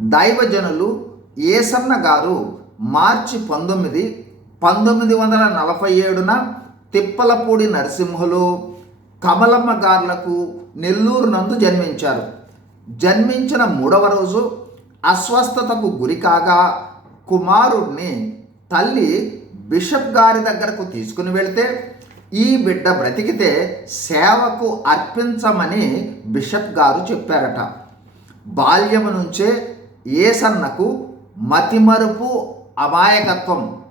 దైవజనులు ఏసన్న గారు మార్చి పంతొమ్మిది పంతొమ్మిది వందల నలభై ఏడున తిప్పలపూడి నరసింహులు కమలమ్మ గారులకు నెల్లూరు నందు జన్మించారు. జన్మించిన మూడవ రోజు అస్వస్థతకు గురి కాగా కుమారుడిని తల్లి బిషప్ గారి దగ్గరకు తీసుకుని వెళితే ఈ బిడ్డ బ్రతికితే సేవకు అర్పించమని బిషప్ గారు చెప్పారట. బాల్యము నుంచే ఏసన్నకు మతిమరుపు అమాయకత్వం.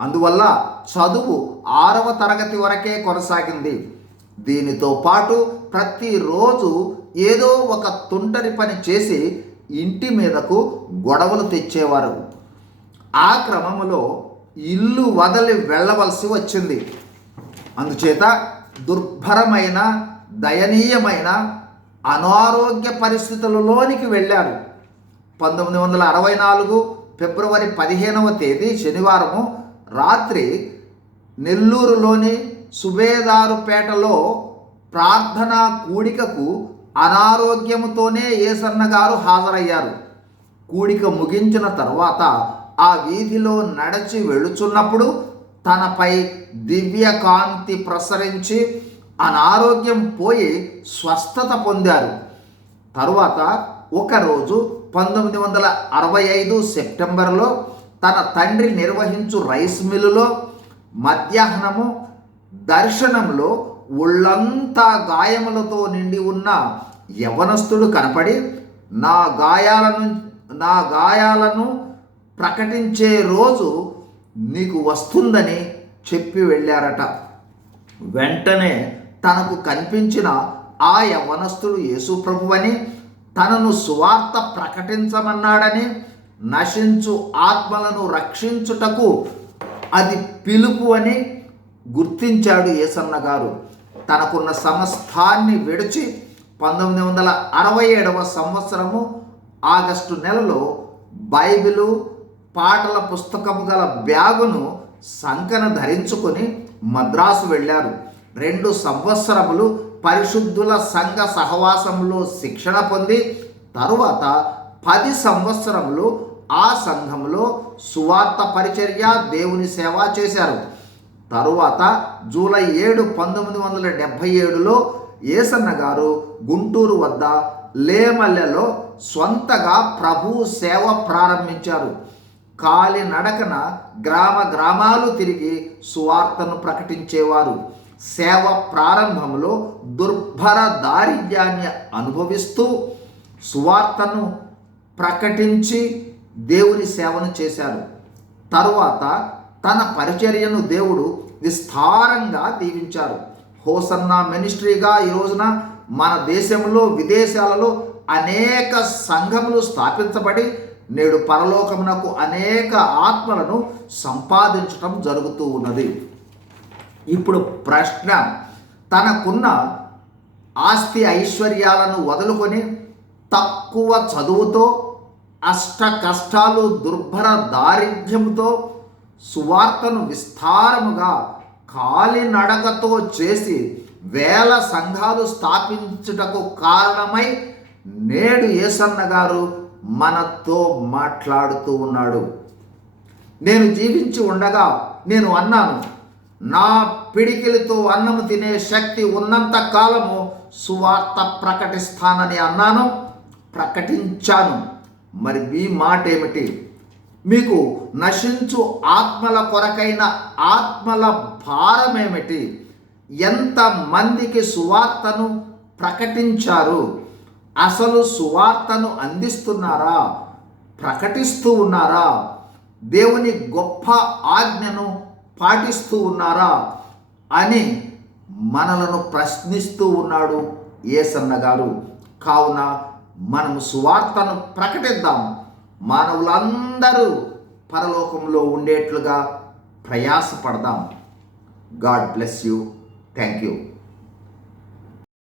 అందువల్ల చదువు ఆరవ తరగతి వరకే కొనసాగింది. దీనితో పాటు ప్రతిరోజు ఏదో ఒక తుంటరి పని చేసి ఇంటి మీదకు గొడవలు తెచ్చేవారు. ఆ క్రమంలో ఇల్లు వదిలి వెళ్ళవలసి వచ్చింది. అందుచేత దుర్భరమైన దయనీయమైన అనారోగ్య పరిస్థితులలోనికి వెళ్ళారు. పంతొమ్మిది వందల అరవై నాలుగు ఫిబ్రవరి పదిహేనవ తేదీ శనివారము రాత్రి నెల్లూరులోని సుబేదారుపేటలో ప్రార్థనా కూడికకు అనారోగ్యముతోనే ఏసన్న గారు హాజరయ్యారు. కూడిక ముగించిన తర్వాత ఆ వీధిలో నడిచి వెళుచున్నప్పుడు తనపై దివ్య కాంతి ప్రసరించి అనారోగ్యం పోయి స్వస్థత పొందారు. తరువాత ఒకరోజు పంతొమ్మిది వందల అరవై ఐదు సెప్టెంబర్లో తన తండ్రి నిర్వహించు రైస్ మిల్లులో మధ్యాహ్నము దర్శనంలో ఒళ్ళంతా గాయములతో నిండి ఉన్న యవనస్తుడు కనపడి నా గాయాలను నా గాయాలను ప్రకటించే రోజు నీకు వస్తుందని చెప్పి వెళ్ళారట. వెంటనే తనకు కనిపించిన ఆ యవనస్తుడు యేసుప్రభువని తనను సువార్త ప్రకటించమన్నాడని నశించు ఆత్మలను రక్షించుటకు అది పిలుపు అని గుర్తించాడు ఏసన్న గారు తనకున్న సమస్తాన్ని విడిచి పంతొమ్మిది వందల అరవై ఏడవ సంవత్సరము ఆగస్టు నెలలో బైబిలు పాటల పుస్తకము గల బ్యాగును సంకన ధరించుకొని మద్రాసు వెళ్ళారు. రెండు సంవత్సరములు పరిశుద్ధుల సంఘ సహవాసంలో శిక్షణ పొంది తరువాత పది సంవత్సరములు ఆ సంఘంలో సువార్త పరిచర్య దేవుని సేవ చేశారు. తరువాత జూలై ఏడు పంతొమ్మిది వందల డెబ్భై ఏడులో ఏసన్న గారు గుంటూరు వద్ద లేమల్లెలో స్వంతగా ప్రభు సేవ ప్రారంభించారు. కాలి నడకన గ్రామ గ్రామాలు తిరిగి సువార్తను ప్రకటించేవారు. సేవ ప్రారంభంలో దుర్భర దారిద్ర్యాన్ని అనుభవిస్తూ సువార్తను ప్రకటించి దేవుని సేవను చేశారు తరువాత తన పరిచర్యను దేవుడు విస్తారంగా దీవించారు హోసన్న మినిస్ట్రీగా ఈ రోజున మన దేశంలో విదేశాలలో అనేక సంఘములు స్థాపించబడి నేడు పరలోకమునకు అనేక ఆత్మలను సంపాదించటం జరుగుతూ ఉన్నది. ఇప్పుడు ప్రశ్న. తనకున్న ఆస్తి ఐశ్వర్యాలను వదులుకొని తక్కువ చదువుతో అష్ట కష్టాలు దుర్భర దారిద్ర్యంతో సువార్తను విస్తారముగా కాలినడకతో చేసి వేల సంఘాలు స్థాపించుటకు కారణమై నేడు ఏసన్న గారు మనతో మాట్లాడుతూ ఉన్నాడు. నేను జీవించి ఉండగా నేను అన్నాను నా పిడికిలితో అన్నము తినే శక్తి ఉన్నంత కాలము సువార్త ప్రకటిస్తానని అన్నాను ప్రకటించాను. మరి మీ మాట ఏమిటి మీకు నశించు ఆత్మల కొరకైన ఆత్మల భారం ఏమిటి ఎంతమందికి సువార్తను ప్రకటించారు? అసలు సువార్తను అందిస్తున్నారా? ప్రకటిస్తూ ఉన్నారా? దేవుని గొప్ప ఆజ్ఞను పాటిస్తూ ఉన్నారా అని మనలను ప్రశ్నిస్తూ ఉన్నాడు ఏసన్న గారు. కావున మనము సువార్తను ప్రకటిద్దాం. మానవులందరూ పరలోకంలో ఉండేట్లుగా ప్రయాసపడదాం. God bless you. Thank you